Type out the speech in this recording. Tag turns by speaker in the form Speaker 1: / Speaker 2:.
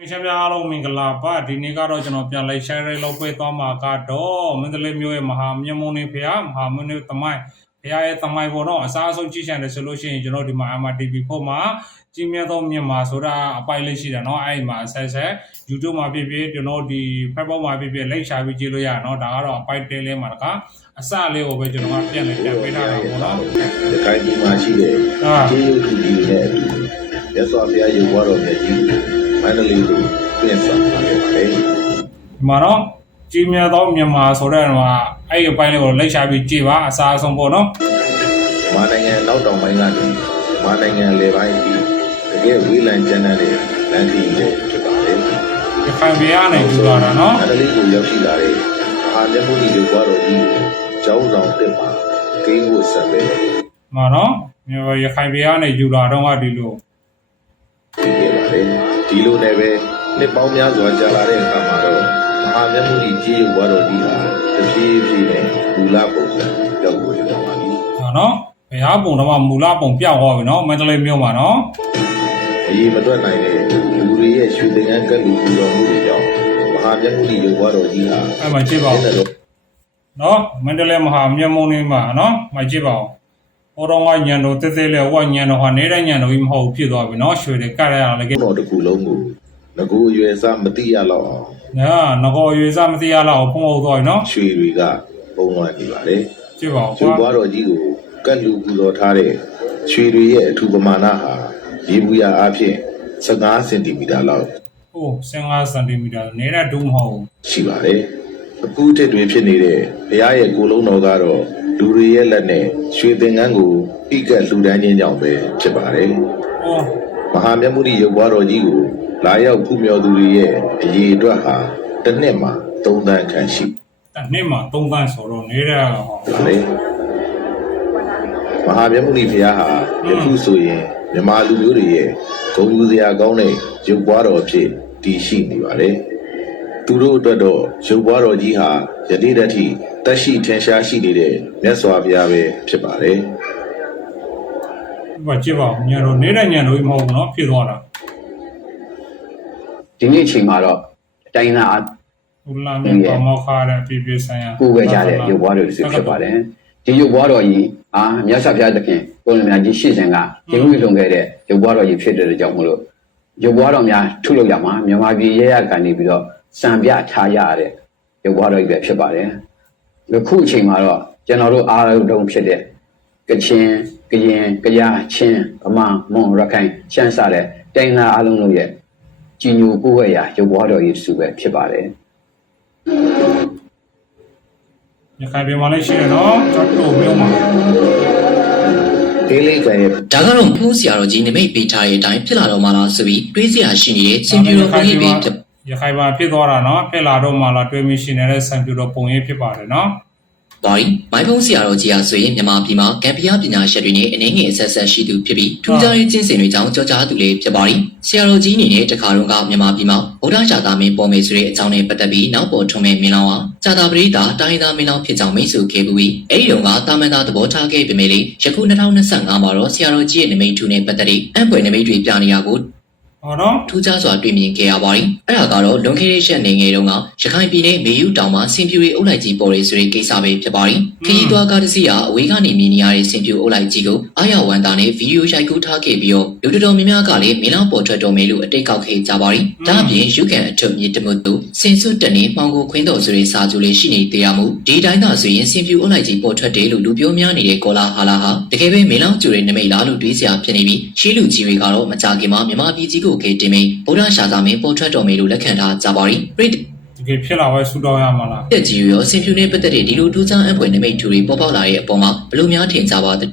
Speaker 1: ရှင်များအားလုံးမင်္ဂလာပါဒီနေ့ကတော့ကျွန်တော်ပြန်လဲ share လုပ်ပေးသွားမှာကတော့မန္တလေးမြို့ရဲ့မဟာမြတ်မုန်နေဖျားမဟာမုန်နေသမိုင်းဖျားရဲ့သမိုင်းပေါ်တော့အစားအဆုံးကြည့်ရှံတယ်ဆိုလို့ရှိရင်ကျွန်တော်ဒီမှာ MRTV ဖို့မှာကြီးမြတ်သောမြန်မာဆိုတာအပိုင်လေးရှိတယ်เนาะအဲ့မှာဆက် YouTube မှာဖြစ်ဖြစ်ကျွန်တော်ဒီ Facebook မှာဖြစ်ဖြစ်လိုက်ရှာပြီးကြည့်လို့ရเนาะဒါကတော့အပိုင်တဲလေးမှာတကအစလေးကိုပဲကျွန်တော်ကပြန်လဲပြန်ပေးထားတာပေါ့เนาะ
Speaker 2: ဒီကိုင်းဒီမှာရှိတယ်ကျေးရုပ်ထုကြီးနဲ့အတူရသော်ဖျားရုပ်ဘွားတော်မြတ်ကြီးမန္တလေးကိုပြင်ဆင်ထားခဲ့ပါတယ်
Speaker 1: ဒီမှာတော့ကြီးမြတ်သောမြန်မာဆိုတဲ့ဟိုအဲ့ဒီအပိုင်းလေးကိုလိုက်ရှာပြီးကြည့်ပါအစားအဆုံးပေါ့เนาะ
Speaker 2: မြန်မာနိုင်ငံနောက်တောင်ပိုင်းကနေမြန်မာနိုင်ငံလေပိုင်းပြီးတကယ်ဝေးလံကျန်းတဲ့လမ်းခရီးတွေဖြစ်ပါတယ်
Speaker 1: ဒီခိုင်ပြရနိုင်ကြတာเนาะ
Speaker 2: မန္တလေးကိုရောက်ရှိလာတဲ့မဟာမြတ်မုနီရုပ်ဘွားတော်ကြီးကိုကျောင်းဆောင်တက်မှာဂိမ်းကိုဆက်ပဲ
Speaker 1: မှာเนาะရခိုင်ပြရနိုင်ကြတာတော့ကဒီလို
Speaker 2: ဒီလိုနဲ့ပဲနှစ်ပေါင်းများစွာကြာလာတဲ့အခါမှာတော့မဟာမြတ်မုနီကြီးရုပ်ဘွားတော်ကြီးဟာတဖြည်းဖြည်းနဲ့မူလပုံစံပြောက်ကိုရောက်ပါပြီ
Speaker 1: เนาะဘုရားပုံတော့မူလပုံပြောက်သွားပြီเนาะမန္တလေးမြို့မှာเนาะ
Speaker 2: အရေးမတွက်နိုင်တဲ့လူတွေရဲ့ရွှေသင်္ကန်းကပ်လူပူတော်မှုတွေကြောင့်မဟာမြတ်မုနီရုပ်ဘွားတော်ကြီးဟာ
Speaker 1: အဲ့မှာကြည့်ပါဦးเนาะမန္တလေးမဟာမြတ်မုနီမှာเนาะမကြည့်ပါဦးဟိုတော့ကညံတော်တဲတဲလေးဝညံတော်ဟာနေတဲ့ညံတော်ကြီးမဟုတ်ဖြစ်သွားပြီเนาะရွှေတွေကတ်ရအောင်လေ
Speaker 2: ကတော့တကူလုံးကိုငကိုအရွယ်စားမတိရတော့အောင်
Speaker 1: ငကိုအရွယ်စားမတိရတော့ဖုံးဟုတ်သွားပြီเนาะ
Speaker 2: ရွှေတွေကပုံလွှမ်းနေပါတယ်
Speaker 1: ကြည့်ပါဦး
Speaker 2: ရုပ်ဘွားတော်ကြီးကိုကတ်လူပူတော်ထားတဲ့ရွှေတွေရဲ့အထူပမာဏဟာရေဘူးရအဖြစ်15စင်တီမီတာလောက်
Speaker 1: ဟို15စင်တီမီတာနေတဲ့ဒုံးမဟုတ်
Speaker 2: ရှိပါတယ်အခုတစ်တွေဖြစ်နေတဲ့ဘုရားရဲ့ကိုလုံးတော်ကတော့လူတွေရဲ့လက်နဲ့ရွှေသင်္ကန်းကိုဣကတ်လှူဒန်းခြင်းကြောင့်ပဲဖြစ်ပါတယ်မဟာမြတ်မုနီရုပ်ဘွားတော်ကြီးကိုလာရောက်ဖူးမြော်သူတွေရဲ့အရေးအတွက်ဟာတစ်နှစ်မှာ3သန်းခန့်ရှိ
Speaker 1: တစ်နှစ်မှာ3သန်းဆိုတော့နေတဲ့ဟော
Speaker 2: လေမဟာမြတ်မုနီဘုရားဟာအခုဆိုရင်မြန်မာလူမျိုးတွေရဲ့ဂုဏ်ယူစရာကောင်းတဲ့ရုပ်ဘွားတော်အဖြစ်တည်ရှိနေပါတယ်သူတို့အတွက်တော့ရုပ်ဘွားတော်ကြီးဟာယနေ့တည်းထိတက်ရှိထင်ရှားရှိနေတဲ့မြတ်စွာဘုရားပဲဖြစ်ပါတယ်
Speaker 1: ဘာကြည့်ပါညတော့နေတဲ့ညတော့မဟုတ်ဘူးเนาะဖြစ်သွားတာ
Speaker 3: ဒီနေ့အချိန်မှာတော့အတိုင်းသား
Speaker 1: ဦးလာမင်းပမောခါရပြပြဆိုင်ရာ
Speaker 3: ကိုယ်ပဲကြတဲ့ရုပ်ဘွားတော်စုဖြစ်ပါတယ်ဒီရုပ်ဘွားတော်ကြီးမြတ်စွာဘုရားသခင်ကိုယ်တော်များကြီးရှေ့စဉ်ကဒီလိုလုံခဲ့တဲ့ရုပ်ဘွားတော်ကြီးဖြစ်တဲ့ကြောင့်မလို့ရုပ်ဘွားတော်များထုလုပ်ရမှာမြန်မာပြည်ရဲရကနေပြီးတော့စံပြထားရတဲ့ရုပ်ဘွားတော်ကြီးပဲဖြစ်ပါတယ်အခုအချိန်မှာတော့ကျွန်တော်တို့အားလုံးတုံးဖြစ်တဲ့ကချင်ကရင်ကယားချင်းဗမာမွန်ရခိုင်ရှမ်းစတဲ့တိုင်းသားအားလုံးတို့ရဲ့ကြီးညိုကိုယ်ဝဲရာရုပ်ဘွားတော်ကြီးစုပဲဖြစ်ပါတယ်
Speaker 1: ရခိုင်ပြည်မှာလည်းရှိရနော်ကျွန်တော်မျိုးမှာ
Speaker 2: ဒေးလေးကရဲ့
Speaker 4: ဒါကတော့ဖုန်းဆရာတော်ကြီးနမိတ်ပေးထားတဲ့အတိုင်းဖြစ်လာတော့မှလားဆိုပြီးတွေးစရာရှိနေတဲ့စင်ပြူတော်ပုံရိပ်ပဲ
Speaker 1: ရခိုင်မှာဖြစ်သွားတာနော်ဖြစ်လာတော့မှလားတွေးမိရှိနေတဲ့စံပြူတော်ပုံရိပ်ဖြစ်ပါတယ်နော်
Speaker 4: ဘာလို့မိုင်းဖုန်းဆရာတော်ကြီးအားဆိုရင်မြန်မာပြည်မှာကံပြားပညာရှင်တွေနဲ့အနေငယ်အဆက်ဆက်ရှိသူဖြစ်ပြီးထူးခြားတဲ့ကျင့်စဉ်တွေကြောင့်ကြောကြားသူလေးဖြစ်ပါတယ်ဆရာတော်ကြီးအနေနဲ့တခါတော့ကမြန်မာပြည်မှာဗုဒ္ဓဘာသာမင်းပေါ်မယ်ဆိုတဲ့အကြောင်းနဲ့ပတ်သက်ပြီးနောက်ပေါ်ထွန်းမဲ့မင်းလောင်းဟာဇာတာပရိသတိုင်းသားမင်းလောင်းဖြစ်ကြောင်းမိတ်ဆွေခဲ့ပြီးအဲဒီတော့ကတာမန်သားသဘောထားခဲ့ပေမဲ့လေယခု2025မှာတော့ဆရာတော်ကြီးရဲ့နမိတ်ထူနဲ့ပတ်သက်ပြီးအံ့ဖွယ်နမိတ်တွေပြနေရကို
Speaker 1: ဟောတော့
Speaker 4: ထူးခြားစွာတွေ့မြင်ခဲ့ရပါတယ်။အဲ့ဒါကတော့လွန်ခဲ့တဲ့ရက်နေငယ်တုန်းကရခိုင်ပြည်နယ်မေယူတောင်မှာစင်ပြူရီအုပ်လိုက်ကြီးပေါ်ရေးဆိုတဲ့ကိစ္စပဲဖြစ်ပါတယ်။ခရီးသွားကားတစ်စီးကအဝေးကနေမြင်နေရတဲ့စင်ပြူအုပ်လိုက်ကြီးကိုအာရဝန်တာနဲ့ဗီဒီယိုရိုက်ကူးထားခဲ့ပြီးတော့လူတော်များများကလည်းမင်းလောင်းပေါ်ထွက်တော်မယ်လို့အတိတ်ကောက်ခဲ့ကြပါတယ်။ဒါအပြင်ယူကန်အထွတ်မြေတမှုတို့စင်စွတ်တက်နေမှောင်ကိုခွင်းတော်ဆိုတဲ့စာချုပ်လေးရှိနေတရားမှုဒီတိုင်းသာဆိုရင်စင်ပြူအုပ်လိုက်ကြီးပေါ်ထွက်တယ်လို့လူပြောများနေတဲ့ကောလာဟာလာဟာတကယ်ပဲမင်းလောင်းကျူတဲ့နမိတ်လားလို့တွေးစရာဖြစ်နေပြီးရှေးလူကြီးတွေကတော့မကြခင်မှာမြမပြည်ကြီးကိုခေတင်ပြီးဗုဒ္ဓရှာသာမင်းပေါ်ထွက်တော်မယ်လို့လက်ခံထားကြပါရီ
Speaker 1: တကယ်ဖြစ်လာပဲဆူတောင်းရမှာလား
Speaker 4: တက်ကြီးရောစင်ဖြူနဲ့ပတ်သက်တဲ့ဒီလိုထူးခြားအံ့ဖွယ်နမိတ်ထူတွေပေါ်ပေါက်လာတဲ့အပေါ်မှာဘယ်လိုများထင်ကြပါသ